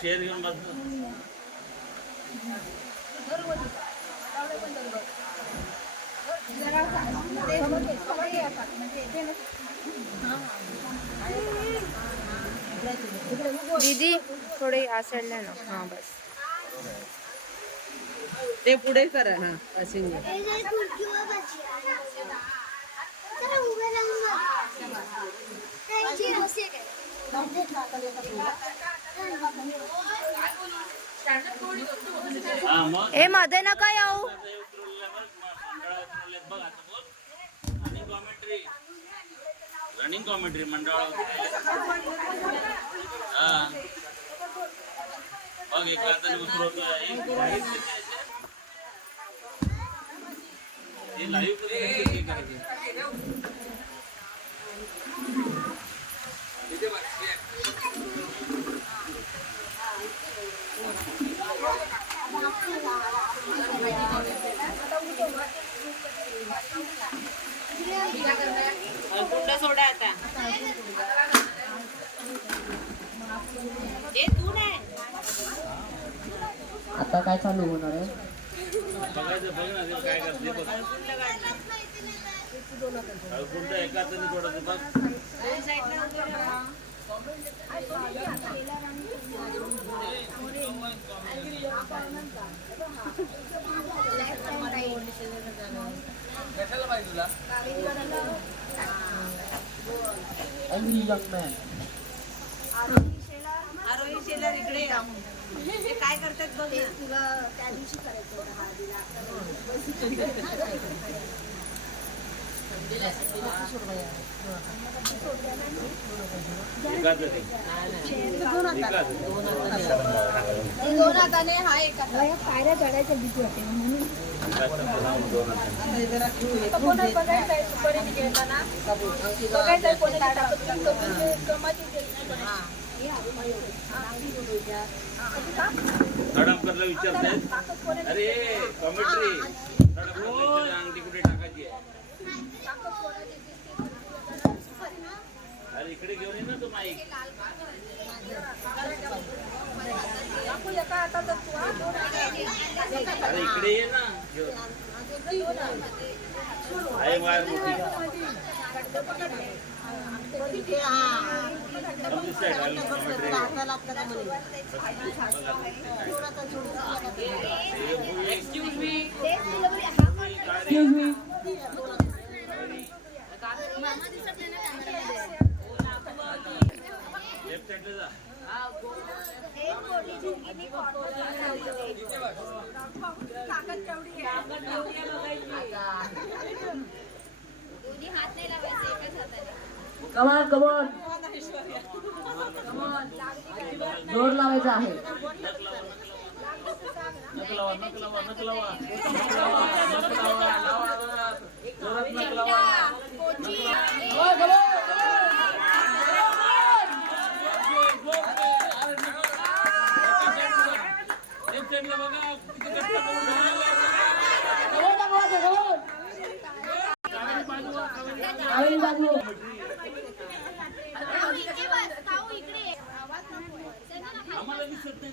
Chair घेऊन बस. दीदी थोडे या साईडला ना. हा बस ते पुढे करा ना असे. ए मध्ये नका येऊ. रनिंग कॉमेंट्री मंडळ. बघ एका हाताने उतरवतोय. लाईव्ह कुंड सोडा आता. तू नाही आता काय चालू होणार आहे? बघायचं. बघ ना काय करते. बघ कुठं एका हाताने थोडंसं बघ. कशाला पाहिजे तुला? Angry young man. आरोही शेलर इकडे ते काय करतात बघ. तुला त्या दिवशी करायचं दोन हाताने. हा एक पायऱ्या चढायच्या भीती वाटते म्हणून बघायचंय. सुपारी घेताना बघायचंय कोणाची ताकद धडमकरला विचारतायत. अरे कॉमेंट्री अंगठी कुठे टाकायची आहे? अरे इकडे घेऊन ये ना तू माईक. अरे इकडे ये ना घेऊन. आहे वायर मोठी. Excuse me. कमान कमान जोर लावायचा आहे. आम्हाला दिसत नाही.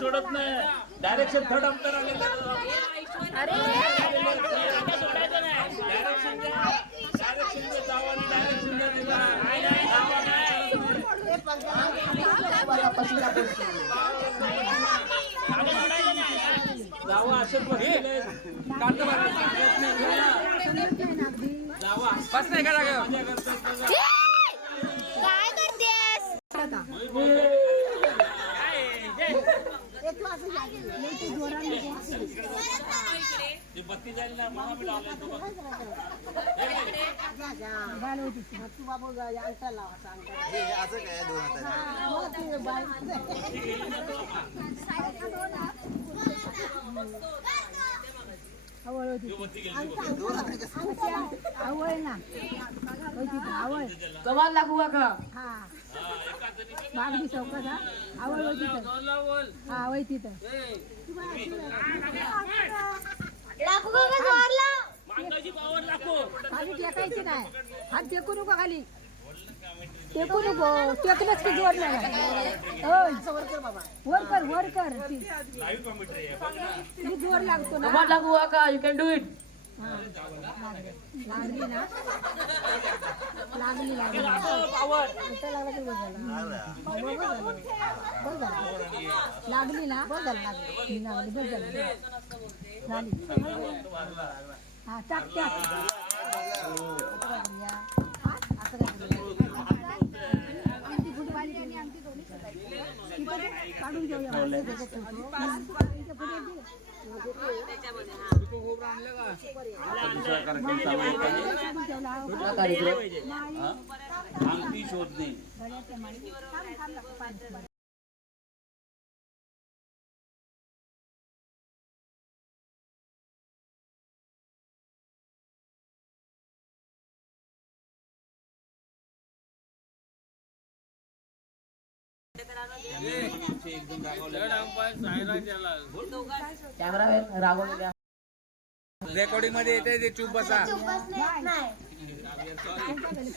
सोडत नाही. डायरेक्शन थर्ड अंतर आले. जावा असेच बसलेले जावा बस नाही का जागा मजा करतात बघा. काय करतेस ते बत्ती जाईल ना म्हणून आम्ही लावलंय तो बघ. कमाल दाखवू का मांगाची पावर लाखो खाली टेकायची नाही हात टेकू नको खाली टेकू नको टेकलंच की जोर नाही वर कर लाईव्ह कॉमेंट्री आहे बघ ना. ती जोर लागतो ना कमाल दाखवू का यू कॅन डू इट लागली ना लागली पावर इथं लागला की बस झालं. बस झालं. लागली ना बस झालं लागली बस झालं झाली हा टाक टाक काढून घेऊया कुठला कार्यक्रम अंगठी शोधणे कॅमेरा रागवलेला रेकॉर्डिंग मध्ये येते ते चूप बसा